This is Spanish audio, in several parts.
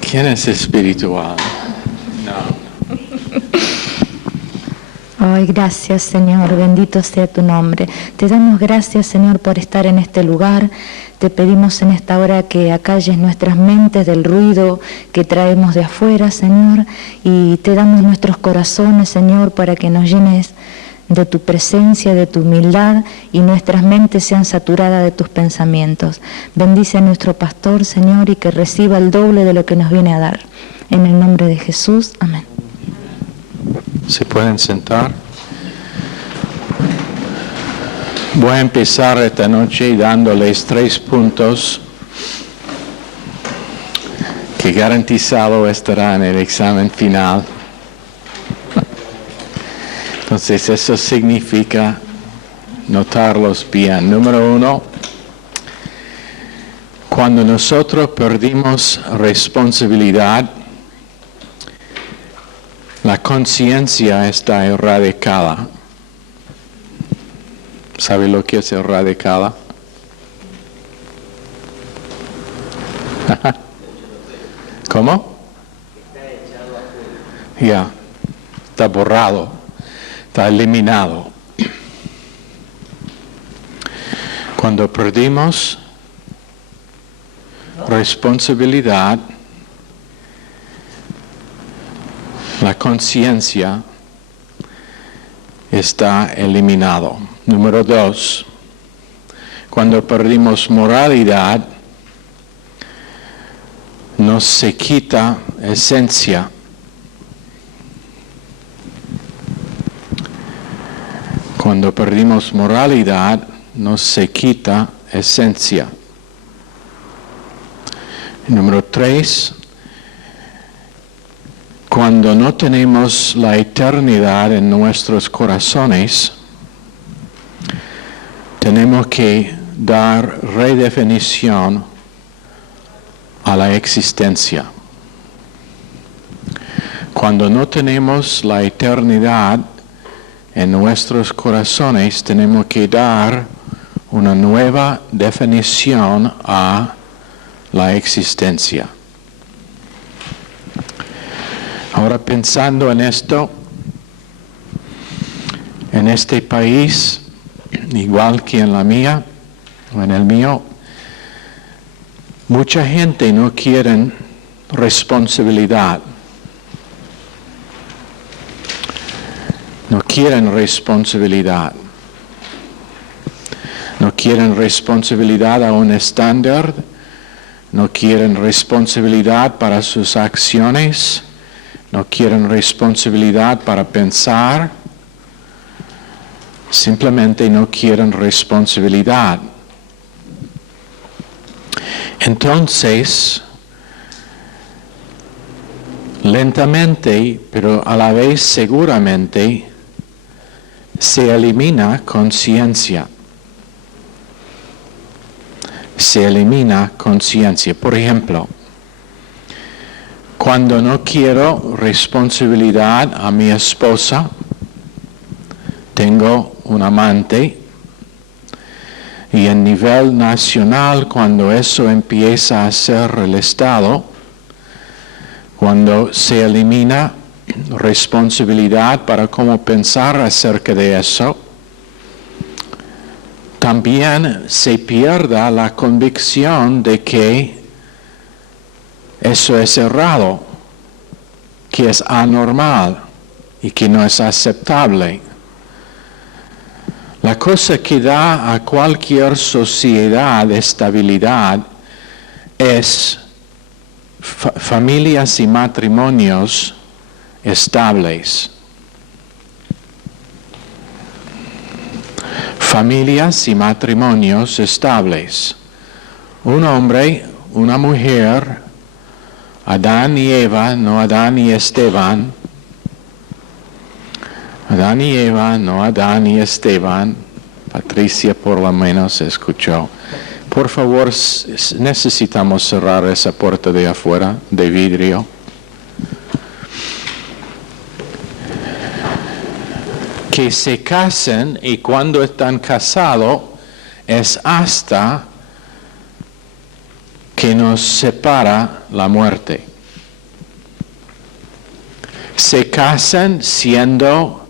¿Quién es espiritual? No. Ay, gracias, Señor, bendito sea tu nombre. Te damos gracias, Señor, por estar en este lugar. Te pedimos en esta hora que acalles nuestras mentes del ruido que traemos de afuera, Señor, y te damos nuestros corazones, Señor, para que nos llenes de tu presencia, de tu humildad, y nuestras mentes sean saturadas de tus pensamientos. Bendice a nuestro pastor, Señor, y que reciba el doble de lo que nos viene a dar. En el nombre de Jesús, amén. ¿Se pueden sentar? Voy a empezar esta noche dándoles 3 puntos que garantizado estará en el examen final. Entonces eso significa notarlos bien. Número 1, cuando nosotros perdimos responsabilidad, la conciencia está erradicada. ¿Sabe lo que es erradicada? ¿Cómo? Ya, está borrado, está eliminado. Cuando perdimos responsabilidad, la conciencia está eliminado. Número 2, cuando perdimos moralidad, nos se quita esencia. Cuando perdimos moralidad, nos se quita esencia. Número 3, cuando no tenemos la eternidad en nuestros corazones, tenemos que dar redefinición a la existencia. Cuando no tenemos la eternidad en nuestros corazones, tenemos que dar una nueva definición a la existencia. Ahora, pensando en esto, en este país, igual que en la mía o en el mío, mucha gente no quiere responsabilidad. No quieren responsabilidad. No quieren responsabilidad a un estándar. No quieren responsabilidad para sus acciones. No quieren responsabilidad para pensar. Simplemente no quieren responsabilidad. Entonces, lentamente, pero a la vez seguramente, se elimina conciencia. Se elimina conciencia. Por ejemplo, cuando no quiero responsabilidad a mi esposa, tengo un amante, y a nivel nacional, cuando eso empieza a ser el Estado, cuando se elimina responsabilidad para cómo pensar acerca de eso, también se pierda la convicción de que eso es errado, que es anormal y que no es aceptable. La cosa que da a cualquier sociedad estabilidad es familias y matrimonios estables. Familias y matrimonios estables. Un hombre, una mujer, Adán y Eva, no Adán y Esteban. Adán y Eva, no Adán y Esteban. Patricia por lo menos escuchó. Por favor, necesitamos cerrar esa puerta de afuera, de vidrio. Que se casen, y cuando están casados es hasta que nos separa la muerte. Se casan siendo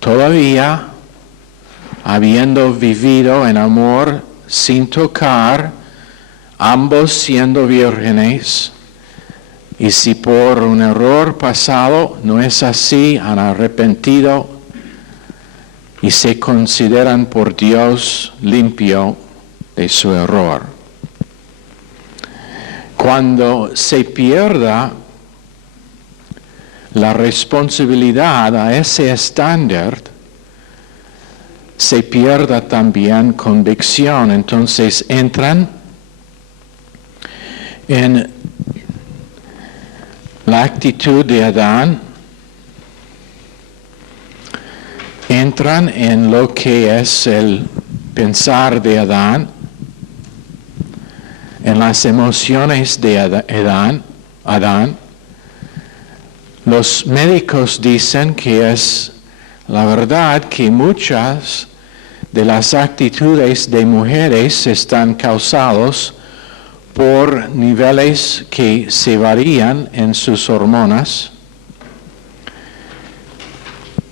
todavía, habiendo vivido en amor sin tocar, ambos siendo vírgenes, y si por un error pasado no es así, han arrepentido y se consideran por Dios limpio de su error. Cuando se pierda la responsabilidad a ese estándar, se pierda también convicción. Entonces entran en la actitud de Adán, entran en lo que es el pensar de Adán, en las emociones de Adán. Los médicos dicen que es la verdad que muchas de las actitudes de mujeres están causadas por niveles que se varían en sus hormonas.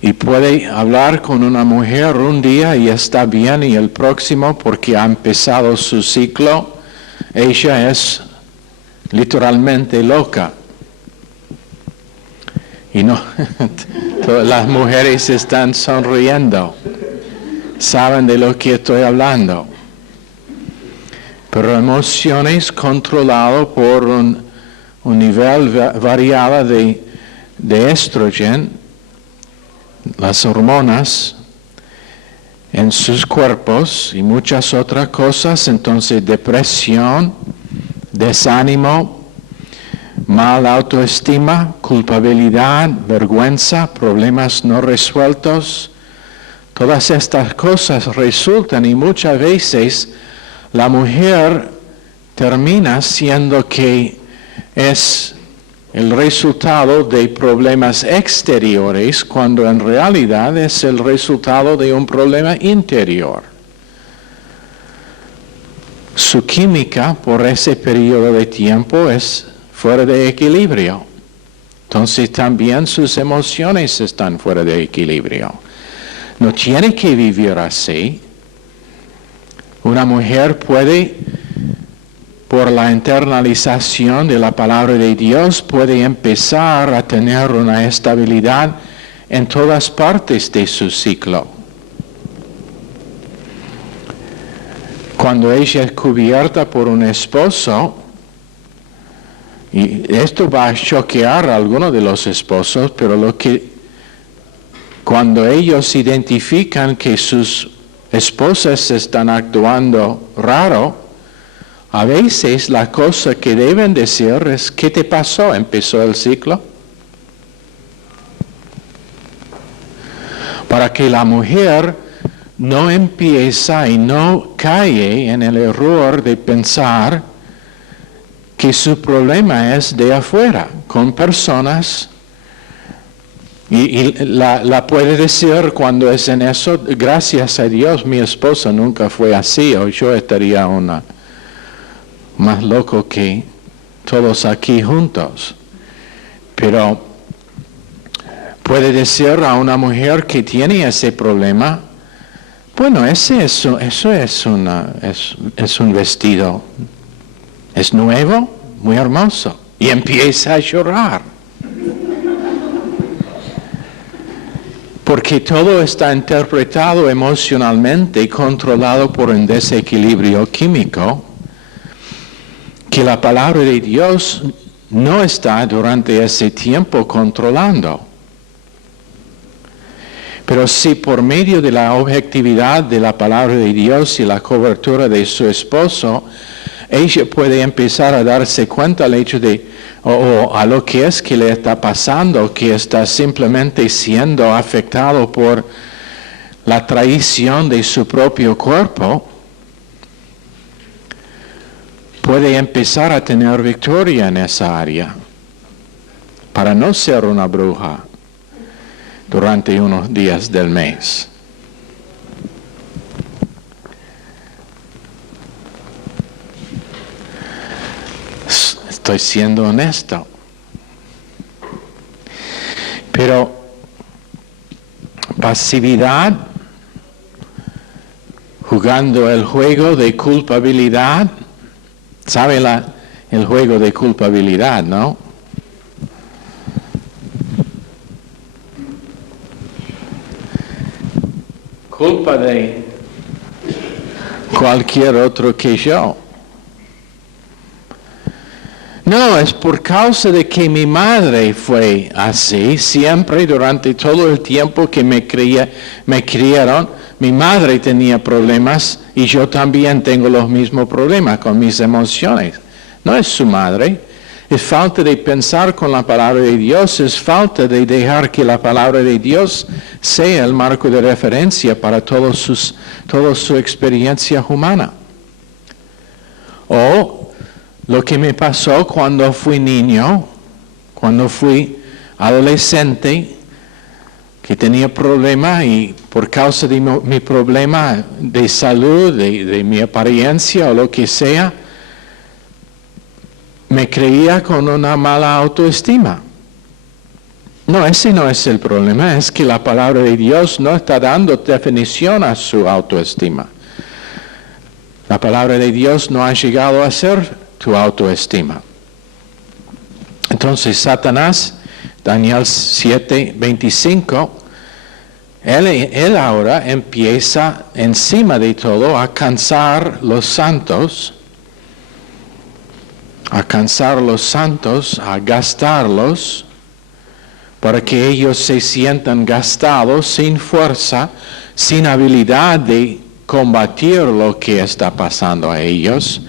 Y puede hablar con una mujer un día y está bien, y el próximo, porque ha empezado su ciclo, ella es literalmente loca. Y no, todas las mujeres están sonriendo, saben de lo que estoy hablando. Pero emociones controladas por un nivel variado de estrógeno, las hormonas en sus cuerpos y muchas otras cosas. Entonces depresión, desánimo, mala autoestima, culpabilidad, vergüenza, problemas no resueltos. Todas estas cosas resultan, y muchas veces la mujer termina siendo que es el resultado de problemas exteriores, cuando en realidad es el resultado de un problema interior. Su química por ese periodo de tiempo es fuera de equilibrio. Entonces también sus emociones están fuera de equilibrio. No tiene que vivir así. Una mujer puede, por la internalización de la palabra de Dios, puede empezar a tener una estabilidad en todas partes de su ciclo. Cuando ella es cubierta por un esposo, y esto va a choquear a algunos de los esposos, pero cuando ellos identifican que sus esposas están actuando raro, a veces la cosa que deben decir es: ¿qué te pasó? ¿Empezó el ciclo? Para que la mujer no empieza y no cae en el error de pensar que su problema es de afuera, con personas, y la puede decir cuando es en eso: gracias a Dios mi esposa nunca fue así, o yo estaría más loco que todos aquí juntos. Pero puede decir a una mujer que tiene ese problema: bueno, eso es un vestido, es nuevo, muy hermoso, y empieza a llorar. Porque todo está interpretado emocionalmente y controlado por un desequilibrio químico que la palabra de Dios no está durante ese tiempo controlando. Pero si por medio de la objetividad de la palabra de Dios y la cobertura de su esposo, ella puede empezar a darse cuenta al hecho o a lo que es que le está pasando, que está simplemente siendo afectado por la traición de su propio cuerpo, puede empezar a tener victoria en esa área, para no ser una bruja durante unos días del mes. Estoy siendo honesto. Pero pasividad, jugando el juego de culpabilidad, ¿sabe el juego de culpabilidad, no? Culpa de cualquier otro que yo. No, es por causa de que mi madre fue así, siempre durante todo el tiempo que me criaron, mi madre tenía problemas y yo también tengo los mismos problemas con mis emociones. No es su madre, es falta de pensar con la palabra de Dios, es falta de dejar que la palabra de Dios sea el marco de referencia para toda su experiencia humana. O lo que me pasó cuando fui niño, cuando fui adolescente, que tenía problemas y por causa de mi problema de salud, de mi apariencia o lo que sea, me creía con una mala autoestima. No, ese no es el problema, es que la palabra de Dios no está dando definición a su autoestima. La palabra de Dios no ha llegado a ser tu autoestima. Entonces Satanás, Daniel 7:25, él ahora empieza encima de todo a cansar los santos, a gastarlos, para que ellos se sientan gastados, sin fuerza, sin habilidad de combatir lo que está pasando a ellos,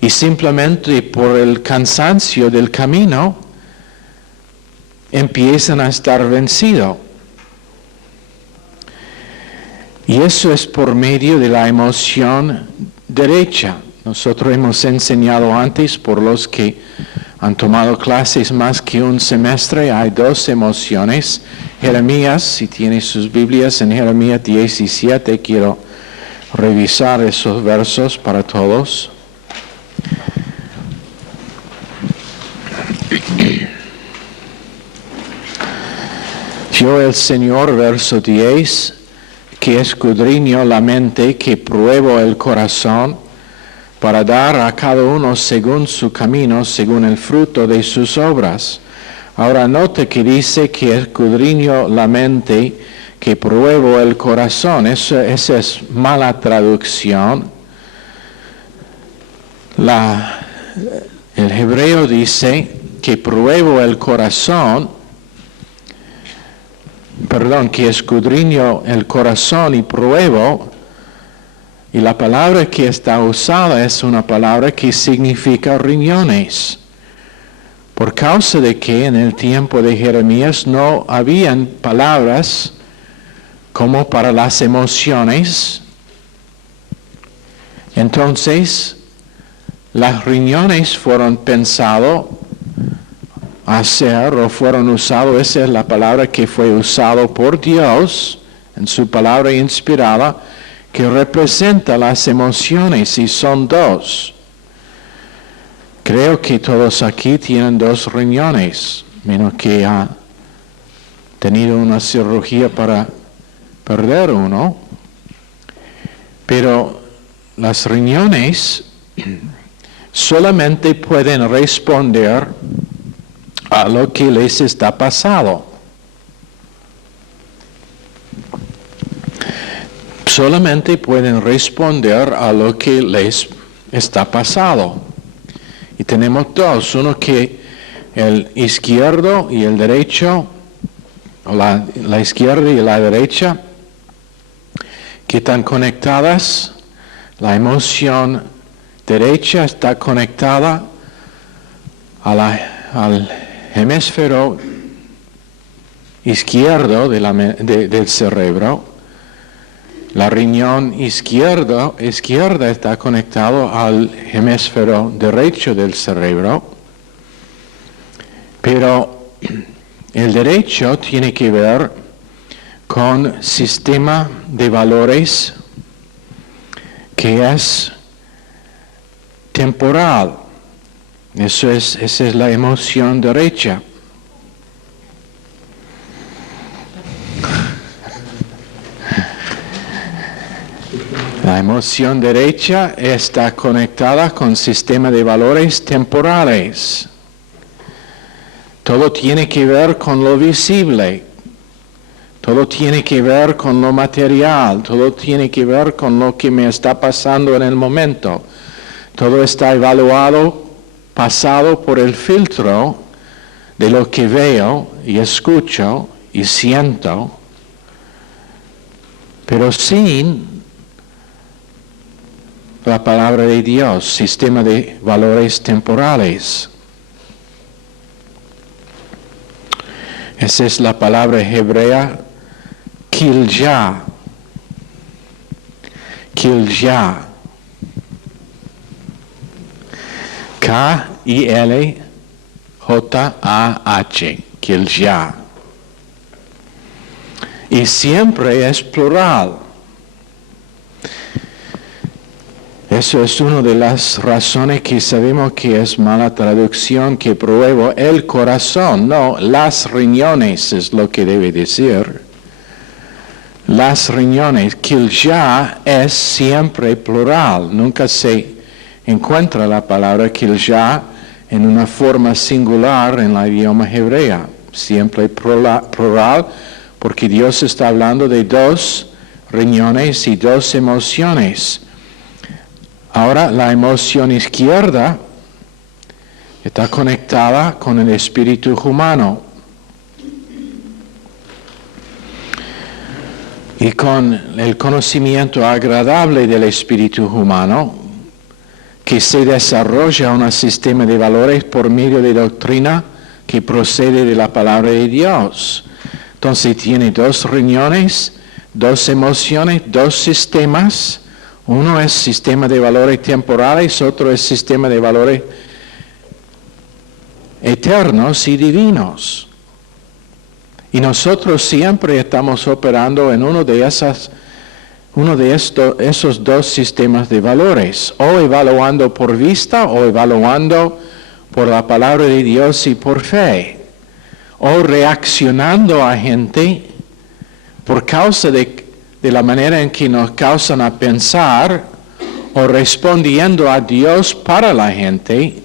y simplemente por el cansancio del camino empiezan a estar vencidos. Y eso es por medio de la emoción derecha. Nosotros hemos enseñado antes, por los que han tomado clases más que un semestre, hay dos emociones. Jeremías, si tiene sus Biblias, en Jeremías 17, quiero revisar esos versos para todos. Yo el Señor, verso 10, que escudriño la mente, que pruebo el corazón, para dar a cada uno según su camino, según el fruto de sus obras. Ahora note que dice que escudriño la mente, que pruebo el corazón. Esa es mala traducción. El hebreo dice que pruebo el corazón, que escudriño el corazón y pruebo, y la palabra que está usada es una palabra que significa riñones, por causa de que en el tiempo de Jeremías no habían palabras como para las emociones. Entonces, las riñones fueron pensados hacer o fueron usados, esa es la palabra que fue usado por Dios en su palabra inspirada, que representa las emociones, y son dos. Creo que todos aquí tienen dos riñones, menos que ha tenido una cirugía para perder uno. Pero las riñones solamente pueden responder a lo que les está pasando. Solamente pueden responder a lo que les está pasando. Y tenemos dos, uno que el izquierdo y el derecho, o la izquierda y la derecha, que están conectadas. La emoción derecha está conectada al hemisferio izquierdo del cerebro. La riñón izquierda está conectado al hemisferio derecho del cerebro, pero el derecho tiene que ver con sistema de valores que es temporal. Esa es la emoción derecha. La emoción derecha está conectada con el sistema de valores temporales. Todo tiene que ver con lo visible. Todo tiene que ver con lo material. Todo tiene que ver con lo que me está pasando en el momento. Todo está evaluado, pasado por el filtro de lo que veo y escucho y siento, pero sin la palabra de Dios, sistema de valores temporales. Esa es la palabra hebrea kiljah. Kiljah. K-I-L-J-A-H. Kiljah. Y siempre es plural. Eso es una de las razones que sabemos que es mala traducción, que pruebo el corazón, no, las riñones es lo que debe decir. Las riñones, kiljah es siempre plural, nunca se encuentra la palabra kiljah en una forma singular en el idioma hebrea, siempre plural, porque Dios está hablando de dos riñones y dos emociones. Ahora, la emoción izquierda está conectada con el espíritu humano y con el conocimiento agradable del espíritu humano que se desarrolla un sistema de valores por medio de doctrina que procede de la palabra de Dios. Entonces tiene dos riñones, dos emociones, dos sistemas. Uno es sistema de valores temporales, otro es sistema de valores eternos y divinos. Y nosotros siempre estamos operando en uno de esos dos sistemas de valores, o evaluando por vista o evaluando por la palabra de Dios y por fe, o reaccionando a gente por causa de la manera en que nos causan a pensar, o respondiendo a Dios para la gente,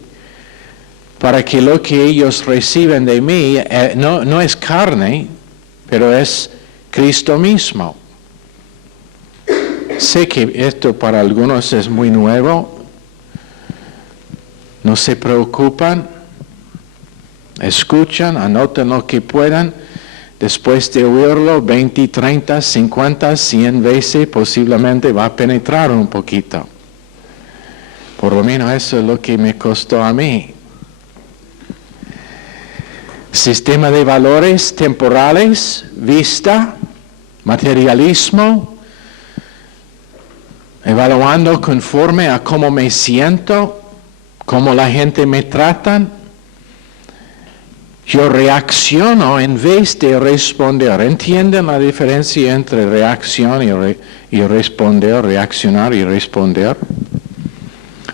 para que lo que ellos reciben de mí no es carne, pero es Cristo mismo. Sé que esto para algunos es muy nuevo, no se preocupan, escuchan, anotan lo que puedan. Después de oírlo 20, 30, 50, 100 veces, posiblemente va a penetrar un poquito. Por lo menos eso es lo que me costó a mí. Sistema de valores temporales, vista, materialismo, evaluando conforme a cómo me siento, cómo la gente me trata. Yo reacciono en vez de responder. ¿Entienden la diferencia entre reacción y responder, reaccionar y responder?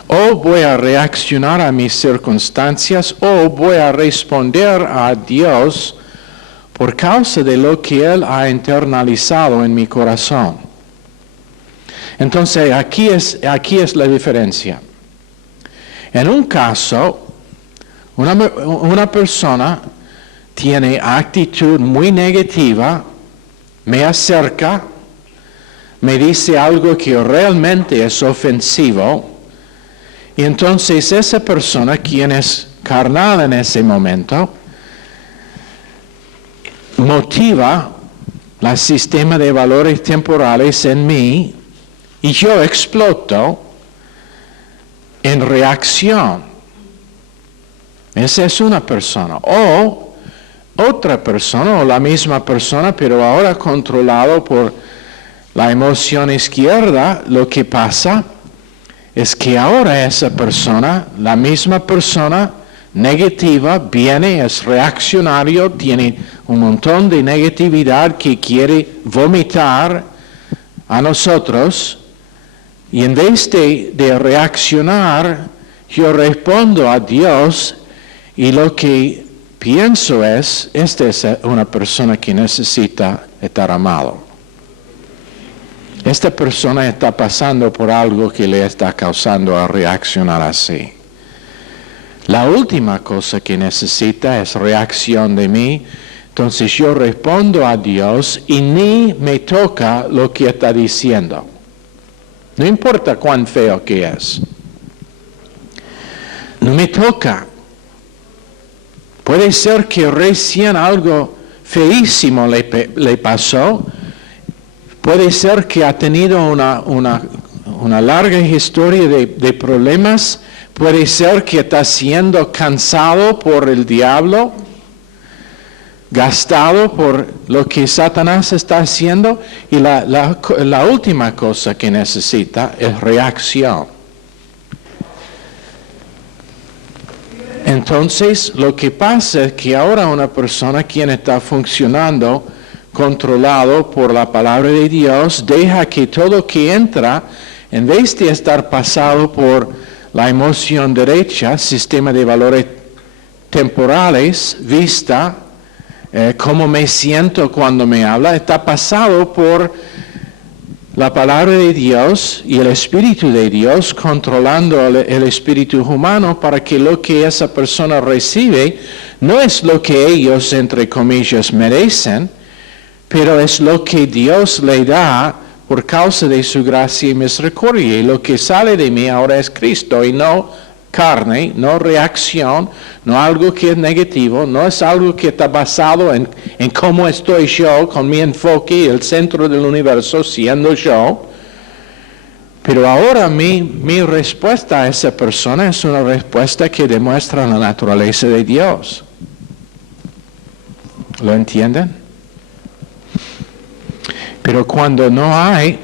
O voy a reaccionar a mis circunstancias o voy a responder a Dios por causa de lo que Él ha internalizado en mi corazón. Entonces aquí es la diferencia. En un caso, una persona tiene actitud muy negativa, me acerca, me dice algo que realmente es ofensivo, y entonces esa persona, quien es carnal en ese momento, motiva el sistema de valores temporales en mí, y yo exploto en reacción. Esa es una persona. O otra persona, o la misma persona, pero ahora controlado por la emoción izquierda, lo que pasa es que ahora esa persona, la misma persona negativa, viene, es reaccionario, tiene un montón de negatividad que quiere vomitar a nosotros, y en vez de reaccionar yo respondo a Dios y lo que pienso es, esta es una persona que necesita estar amado. Esta persona está pasando por algo que le está causando a reaccionar así. La última cosa que necesita es reacción de mí. Entonces yo respondo a Dios y ni me toca lo que está diciendo. No importa cuán feo que es. No me toca. Puede ser que recién algo feísimo le pasó. Puede ser que ha tenido una larga historia de problemas. Puede ser que está siendo cansado por el diablo, gastado por lo que Satanás está haciendo. Y la última cosa que necesita es reacción. Entonces, lo que pasa es que ahora una persona quien está funcionando controlado por la palabra de Dios, deja que todo que entra, en vez de estar pasado por la emoción derecha, sistema de valores temporales, vista, cómo me siento cuando me habla, está pasado por la palabra de Dios y el Espíritu de Dios controlando el espíritu humano para que lo que esa persona recibe no es lo que ellos, entre comillas, merecen, pero es lo que Dios le da por causa de su gracia y misericordia. Y lo que sale de mí ahora es Cristo y no carne, no reacción, no algo que es negativo, no es algo que está basado en cómo estoy yo, con mi enfoque y el centro del universo siendo yo. Pero ahora mi respuesta a esa persona es una respuesta que demuestra la naturaleza de Dios. ¿Lo entienden? Pero cuando no hay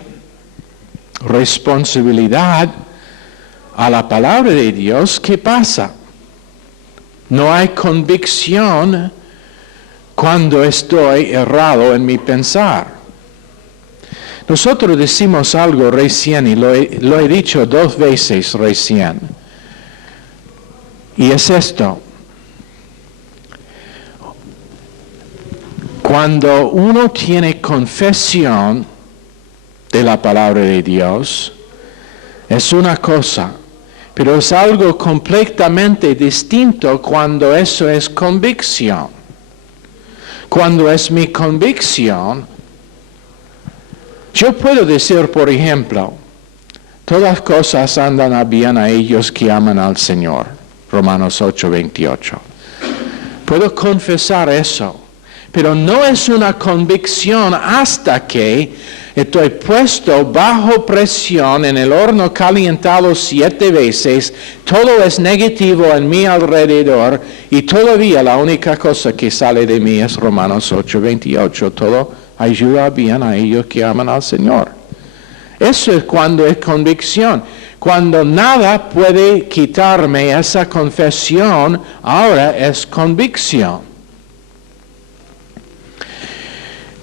responsabilidad a la palabra de Dios, ¿qué pasa? No hay convicción cuando estoy errado en mi pensar. Nosotros decimos algo recién y lo he dicho 2 veces recién. Y es esto. Cuando uno tiene confesión de la palabra de Dios, es una cosa, pero es algo completamente distinto cuando eso es convicción. Cuando es mi convicción, yo puedo decir, por ejemplo, todas cosas andan a bien a ellos que aman al Señor, Romanos 8:28. Puedo confesar eso. Pero no es una convicción hasta que estoy puesto bajo presión en el horno calentado 7 veces, todo es negativo en mi alrededor y todavía la única cosa que sale de mí es Romanos 8:28, todo ayuda bien a ellos que aman al Señor. Eso es cuando es convicción. Cuando nada puede quitarme esa confesión, ahora es convicción.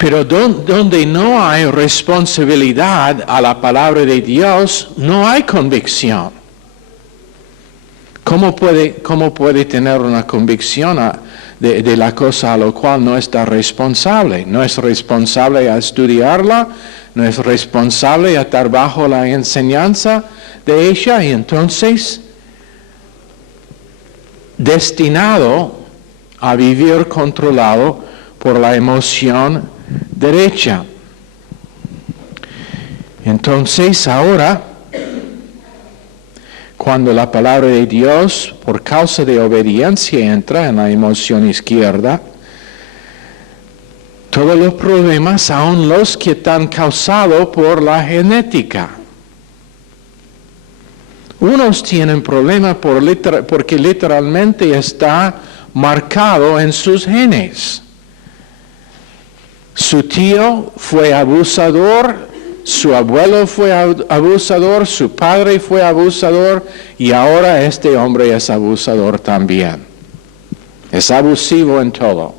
Pero donde no hay responsabilidad a la palabra de Dios, no hay convicción. ¿Cómo puede tener una convicción de la cosa a lo cual no está responsable? No es responsable a estudiarla, no es responsable a estar bajo la enseñanza de ella y entonces destinado a vivir controlado por la emoción derecha. Entonces ahora, cuando la palabra de Dios, por causa de obediencia, entra en la emoción izquierda, todos los problemas, aun los que están causados por la genética. Unos tienen problemas porque literalmente está marcado en sus genes. Su tío fue abusador, su abuelo fue abusador, su padre fue abusador y ahora este hombre es abusador también. Es abusivo en todo.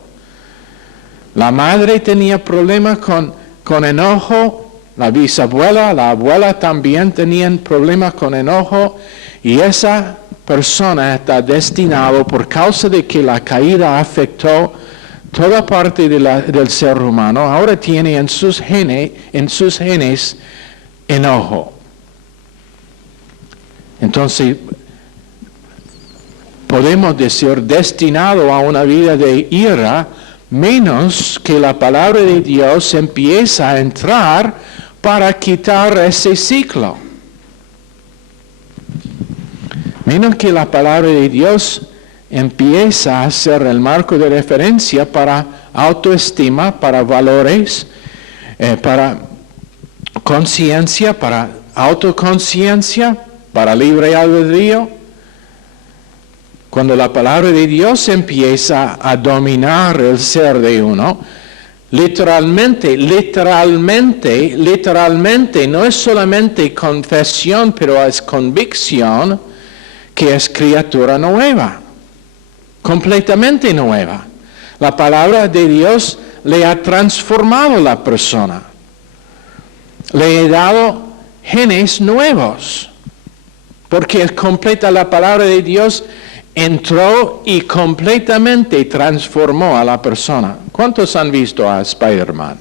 La madre tenía problemas con enojo, la bisabuela, la abuela también tenían problemas con enojo y esa persona está destinado, por causa de que la caída afectó toda parte del ser humano, ahora tiene en sus genes enojo. Entonces, podemos decir destinado a una vida de ira, menos que la palabra de Dios empieza a entrar para quitar ese ciclo. Menos que la palabra de Dios empieza a ser el marco de referencia para autoestima, para valores, para conciencia, para autoconciencia, para libre albedrío. Cuando la palabra de Dios empieza a dominar el ser de uno, literalmente, no es solamente confesión, pero es convicción que es criatura nueva, completamente nueva. La palabra de Dios le ha transformado a la persona, le he dado genes nuevos, porque es completa la palabra de Dios. Entró y completamente transformó a la persona. ¿Cuántos han visto a Spider-Man?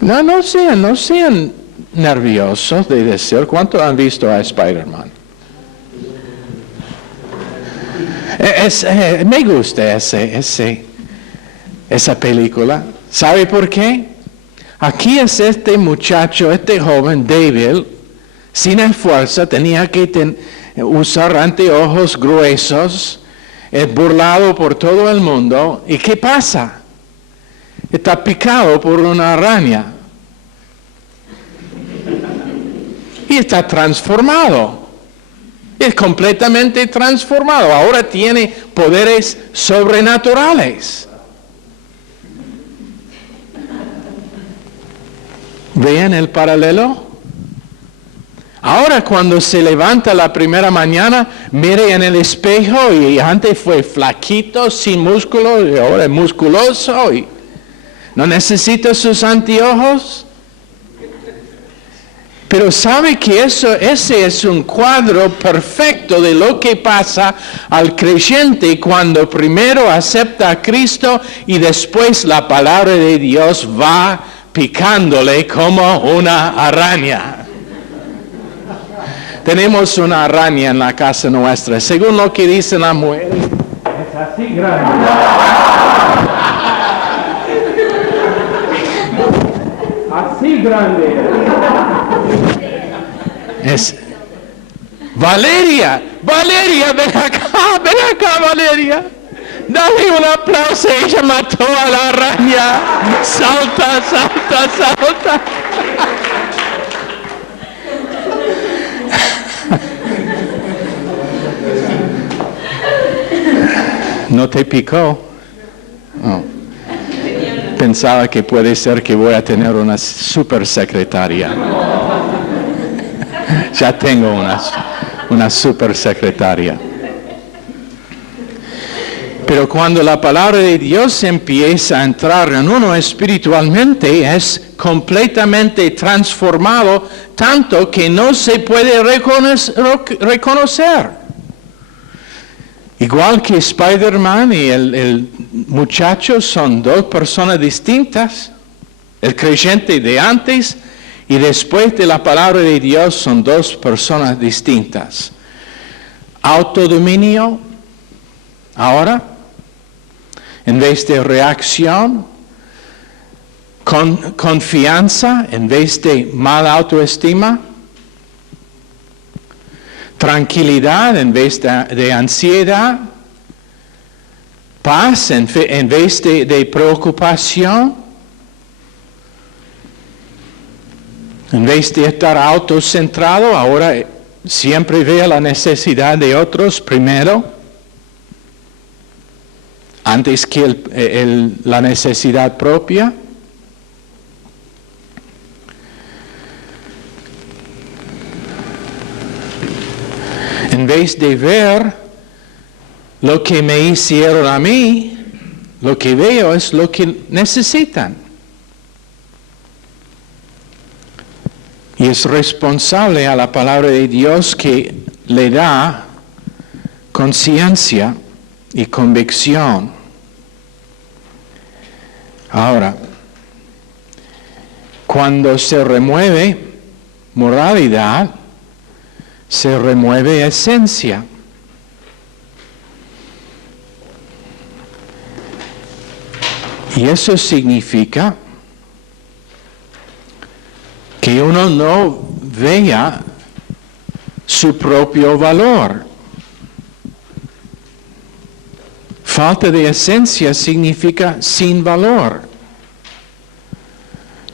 No sean nerviosos de decir cuántos han visto a Spider-Man. Me gusta esa película. ¿Sabe por qué? Aquí es este muchacho, este joven débil, sin fuerza, tenía que usar anteojos gruesos, es burlado por todo el mundo. ¿Y qué pasa? Está picado por una araña. Y está transformado. Es completamente transformado. Ahora tiene poderes sobrenaturales. ¿Ven el paralelo? Ahora cuando se levanta la primera mañana, mire en el espejo y antes fue flaquito, sin músculo, y ahora es musculoso y no necesita sus anteojos. Pero sabe que ese es un cuadro perfecto de lo que pasa al creyente cuando primero acepta a Cristo y después la palabra de Dios va picándole como una araña. Tenemos una araña en la casa nuestra. Según lo que dicen las mujeres, es así grande. Así grande. Es Valeria, ven acá, Valeria. Dale un aplauso, ella mató a la araña. Salta. ¿No te picó? Oh. Pensaba que puede ser que voy a tener una super secretaria. Ya tengo una super secretaria. Pero cuando la palabra de Dios empieza a entrar en uno espiritualmente, es completamente transformado, tanto que no se puede reconocer. Igual que Spider-Man y el muchacho son dos personas distintas, el creyente de antes y después de la palabra de Dios son dos personas distintas. Autodominio, ahora, en vez de reacción, confianza en vez de mala autoestima, tranquilidad en vez de ansiedad, paz en vez de preocupación, en vez de estar autocentrado, ahora siempre ve la necesidad de otros primero, antes que la necesidad propia. En vez de ver lo que me hicieron a mí, lo que veo es lo que necesitan. Y es responsable a la palabra de Dios que le da conciencia y convicción. Ahora, cuando se remueve moralidad, se remueve esencia. Y eso significa que uno no vea su propio valor. Falta de esencia significa sin valor.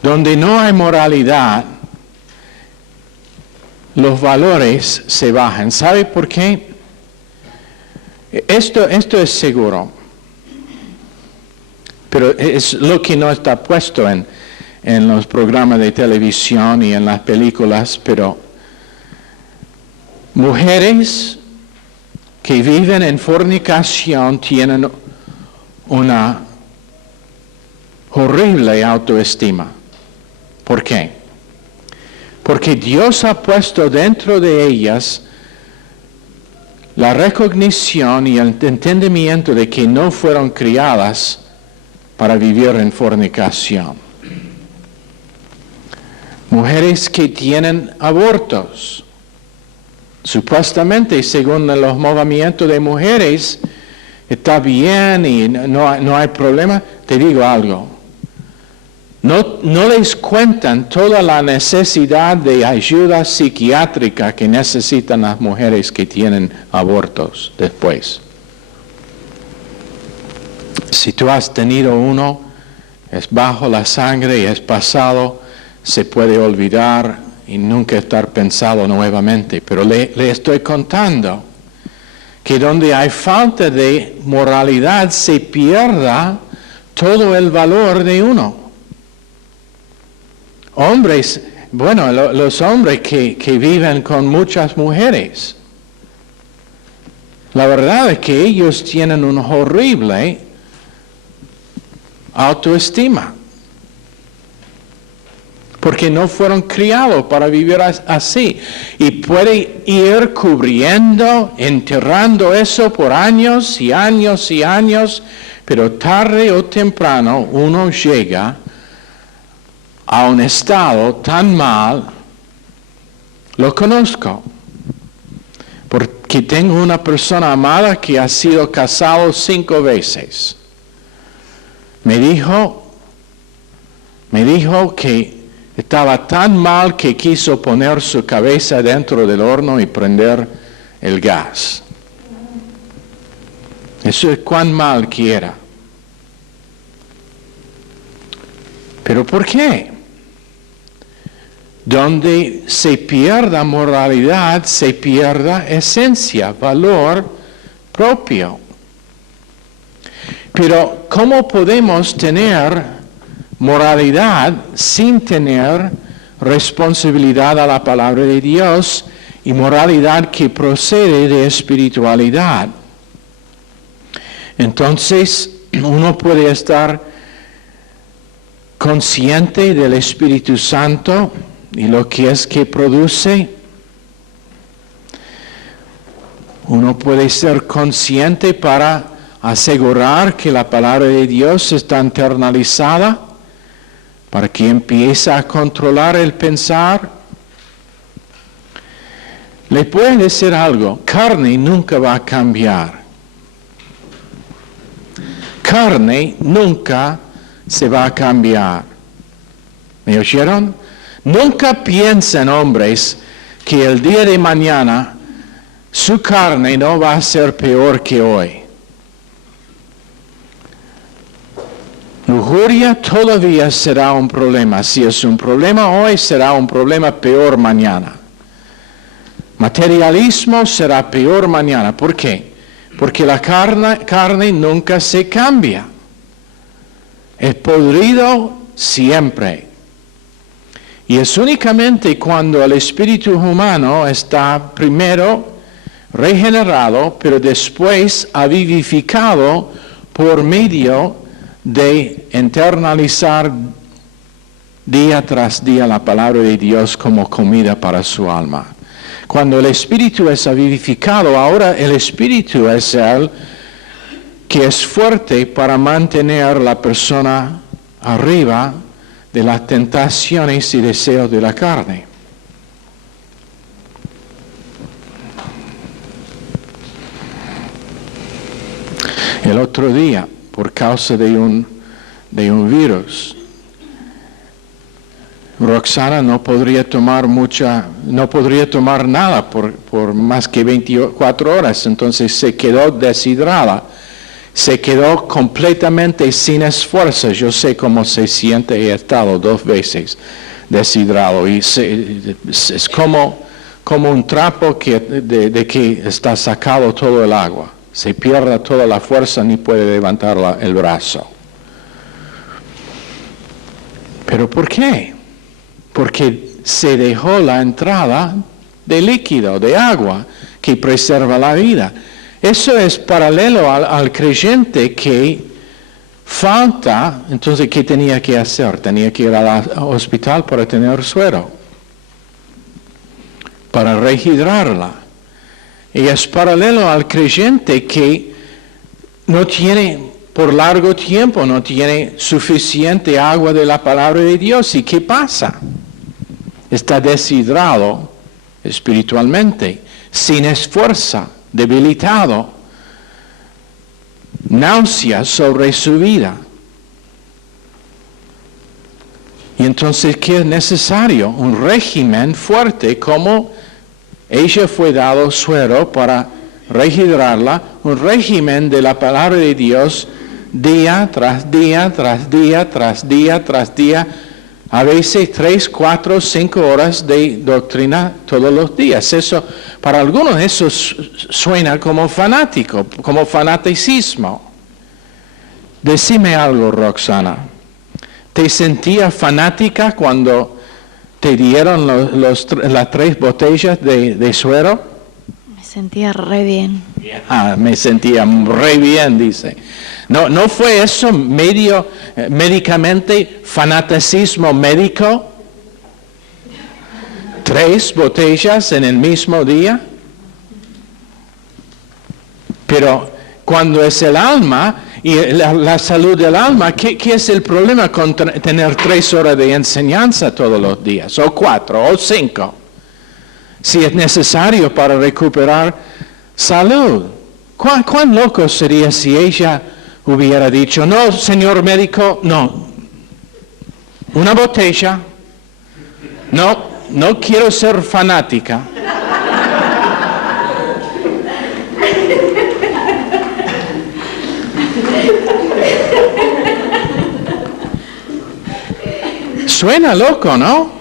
Donde no hay moralidad, los valores se bajan. ¿Sabe por qué? Esto es seguro. Pero es lo que no está puesto en los programas de televisión y en las películas, pero mujeres que viven en fornicación tienen una horrible autoestima. ¿Por qué? Porque Dios ha puesto dentro de ellas la recognición y el entendimiento de que no fueron criadas para vivir en fornicación. Mujeres que tienen abortos, supuestamente según los movimientos de mujeres, está bien y no hay problema. Te digo algo, no les cuentan toda la necesidad de ayuda psiquiátrica que necesitan las mujeres que tienen abortos después. Si tú has tenido uno, es bajo la sangre y es pasado, se puede olvidar y nunca estar pensado nuevamente. Pero le estoy contando que donde hay falta de moralidad se pierda todo el valor de uno. Hombres, bueno, los hombres que viven con muchas mujeres, la verdad es que ellos tienen un horrible autoestima. Porque no fueron criados para vivir así. Y puede ir cubriendo, enterrando eso por años y años y años, pero tarde o temprano uno llega a un estado tan mal. Lo conozco, porque tengo una persona amada que ha sido casado 5 veces. Me dijo que estaba tan mal que quiso poner su cabeza dentro del horno y prender el gas. Eso es cuán mal que era. ¿Pero por qué? Donde se pierda moralidad, se pierda esencia, valor propio. Pero ¿cómo podemos tener moralidad sin tener responsabilidad a la palabra de Dios y moralidad que procede de espiritualidad? Entonces, uno puede estar consciente del Espíritu Santo y lo que es que produce. Uno puede ser consciente para asegurar que la palabra de Dios está internalizada, para que empiece a controlar el pensar. Le puedo decir algo, carne nunca va a cambiar. Carne nunca se va a cambiar. ¿Me oyeron? Nunca piensen, hombres, que el día de mañana su carne no va a ser peor que hoy. Lujuria todavía será un problema. Si es un problema hoy, será un problema peor mañana. Materialismo será peor mañana. ¿Por qué? Porque la carne nunca se cambia. Es podrido siempre. Y es únicamente cuando el espíritu humano está primero regenerado, pero después vivificado por medio de internalizar día tras día la palabra de Dios como comida para su alma. Cuando el Espíritu es vivificado, ahora el Espíritu es el que es fuerte para mantener la persona arriba de las tentaciones y deseos de la carne. El otro día, por causa de un virus, Roxana no podría tomar nada por más que 24 horas, entonces se quedó deshidrada, se quedó completamente sin esfuerzo. Yo sé cómo se siente, he estado 2 veces deshidrado y es como un trapo de que está sacado todo el agua. Se pierde toda la fuerza, ni puede levantar el brazo. ¿Pero por qué? Porque se dejó la entrada de líquido, de agua, que preserva la vida. Eso es paralelo al creyente que falta. Entonces, ¿qué tenía que hacer? Tenía que ir al hospital para tener suero, para rehidrarla. Y es paralelo al creyente que no tiene, por largo tiempo, no tiene suficiente agua de la palabra de Dios. ¿Y qué pasa? Está deshidrado espiritualmente, sin esfuerzo, debilitado, náuseas sobre su vida. Y entonces, ¿qué es necesario? Un régimen fuerte, como ella fue dado suero para rehidrarla, un régimen de la palabra de Dios, día tras día, tras día, tras día, tras día, a veces 3, 4, 5 horas de doctrina todos los días. Eso, para algunos eso suena como fanático, como fanaticismo. Decime algo, Roxana. ¿Te sentías fanática cuando te dieron las 3 botellas de suero? Me sentía re bien. Me sentía re bien, dice. ¿No fue eso médicamente fanaticismo médico? 3 botellas en el mismo día. Pero cuando es el alma y la salud del alma, ¿qué es el problema con tener 3 horas de enseñanza todos los días? O 4, o 5. Si es necesario para recuperar salud. ¿Cuán loco sería si ella hubiera dicho, no, señor médico, no, una botella, no quiero ser fanática. Suena loco, ¿no?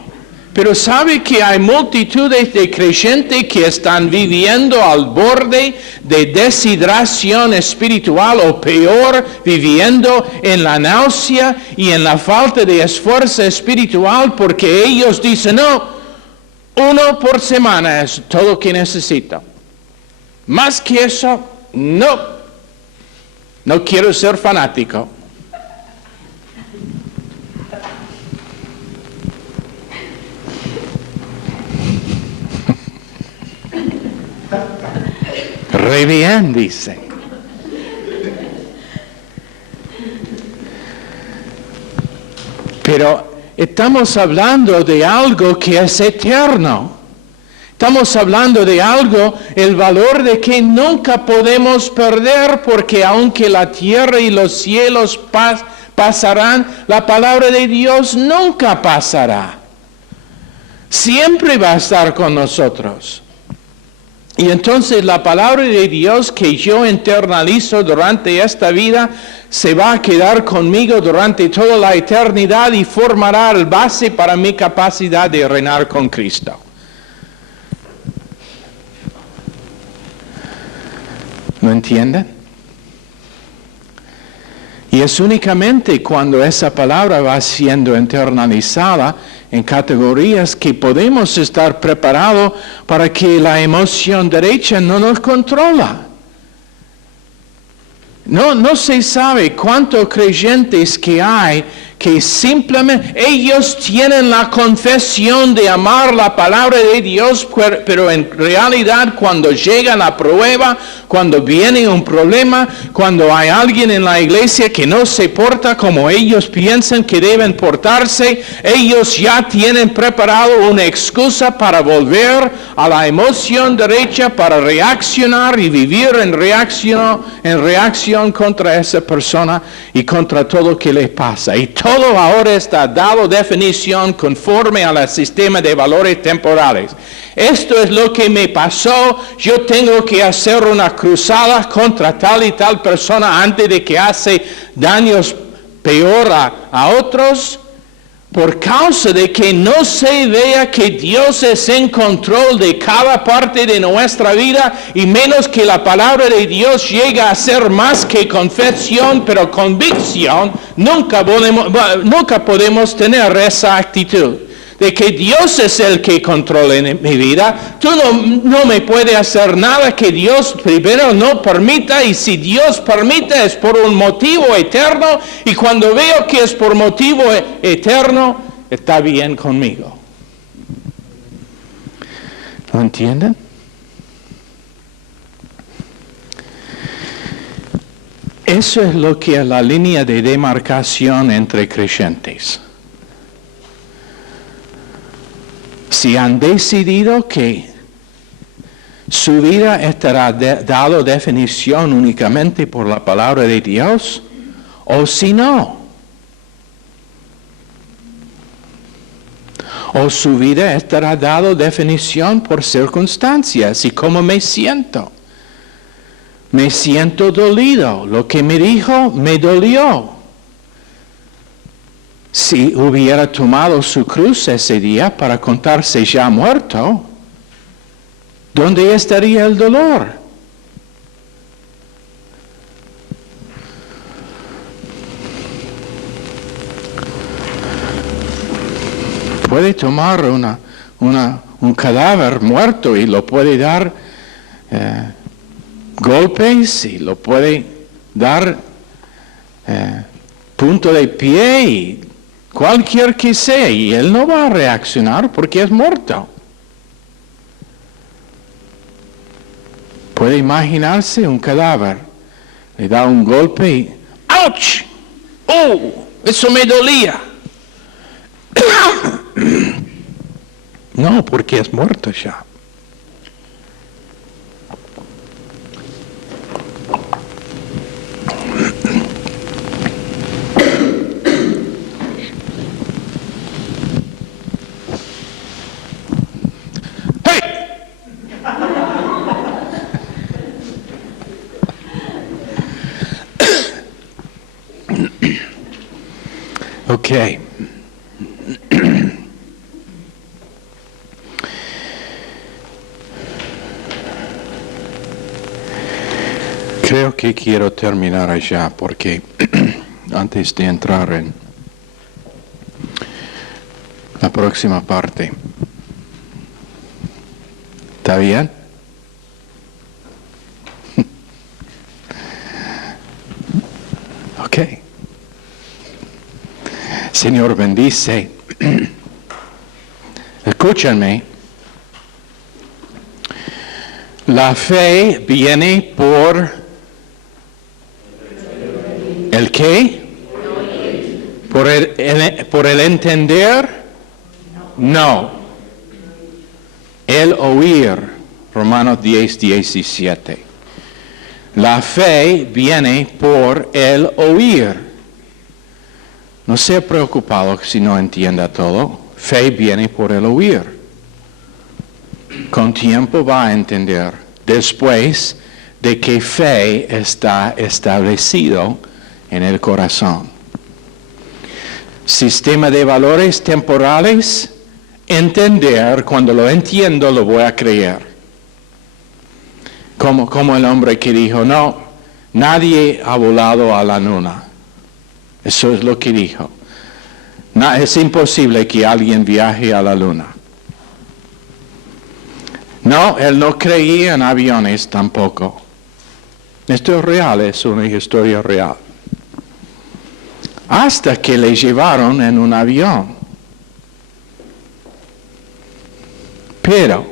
Pero sabe que hay multitudes de creyentes que están viviendo al borde de deshidratación espiritual, o peor, viviendo en la náusea y en la falta de esfuerzo espiritual, porque ellos dicen, no, 1 por semana es todo lo que necesito. Más que eso, no quiero ser fanático. Re bien, dice. Pero estamos hablando de algo que es eterno. Estamos hablando de algo, el valor de que nunca podemos perder, porque aunque la tierra y los cielos pasarán, la palabra de Dios nunca pasará. Siempre va a estar con nosotros. Y entonces la palabra de Dios que yo internalizo durante esta vida se va a quedar conmigo durante toda la eternidad y formará el base para mi capacidad de reinar con Cristo. ¿Lo entienden? Y es únicamente cuando esa palabra va siendo internalizada en categorías que podemos estar preparados para que la emoción derecha no nos controla. No se sabe cuántos creyentes que hay que simplemente ellos tienen la confesión de amar la palabra de Dios, pero en realidad cuando llega la prueba, cuando viene un problema, cuando hay alguien en la iglesia que no se porta como ellos piensan que deben portarse, ellos ya tienen preparado una excusa para volver a la emoción derecha, para reaccionar y vivir en reacción contra esa persona y contra todo lo que les pasa. Y todo ahora está dado definición conforme al sistema de valores temporales. Esto es lo que me pasó, yo tengo que hacer una cruzada contra tal y tal persona antes de que hace daños peor a otros. Por causa de que no se vea que Dios es en control de cada parte de nuestra vida y menos que la palabra de Dios llega a ser más que confesión, pero convicción, nunca podemos tener esa actitud de que Dios es el que controla en mi vida. Tú no me puedes hacer nada que Dios primero no permita, y si Dios permite es por un motivo eterno, y cuando veo que es por motivo eterno, está bien conmigo. ¿Lo entienden? Eso es lo que es la línea de demarcación entre creyentes. Si han decidido que su vida estará dado definición únicamente por la palabra de Dios, o si no, o su vida estará dado definición por circunstancias y cómo me siento. Me siento dolido, lo que me dijo me dolió. Si hubiera tomado su cruz ese día para contarse ya muerto, ¿dónde estaría el dolor? Puede tomar un cadáver muerto y lo puede dar golpes y lo puede dar punto de pie y cualquier que sea, y él no va a reaccionar porque es muerto. Puede imaginarse un cadáver, le da un golpe y ¡ouch! ¡Oh! Eso me dolía. No, porque es muerto ya. Okay. Creo que quiero terminar allá porque antes de entrar en la próxima parte. ¿Está bien? Ok. Señor, bendice. Escúchenme. La fe viene por ¿el qué? ¿Por el entender? No. El oír. Romanos 10:17. La fe viene por el oír. No sea preocupado si no entienda todo. Fe viene por el oír. Con tiempo va a entender. Después de que fe está establecido en el corazón. Sistema de valores temporales. Entender. Cuando lo entiendo, lo voy a creer. Como el hombre que dijo, no, nadie ha volado a la luna. Eso es lo que dijo. No, es imposible que alguien viaje a la luna. No, él no creía en aviones tampoco. Esto es real, es una historia real. hasta que le llevaron en un avión. Pero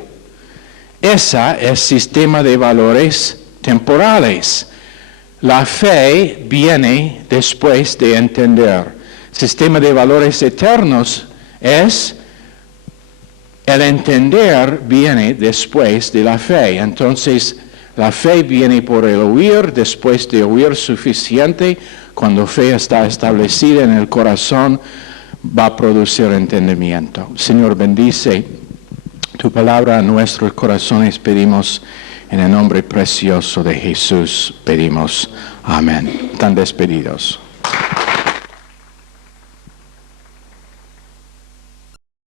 ese es sistema de valores temporales. La fe viene después de entender. Sistema de valores eternos es el entender viene después de la fe. Entonces, la fe viene por el oír, después de oír suficiente. Cuando fe está establecida en el corazón, va a producir entendimiento. Señor, bendice tu palabra a nuestros corazones, pedimos en el nombre precioso de Jesús, pedimos amén. Están despedidos.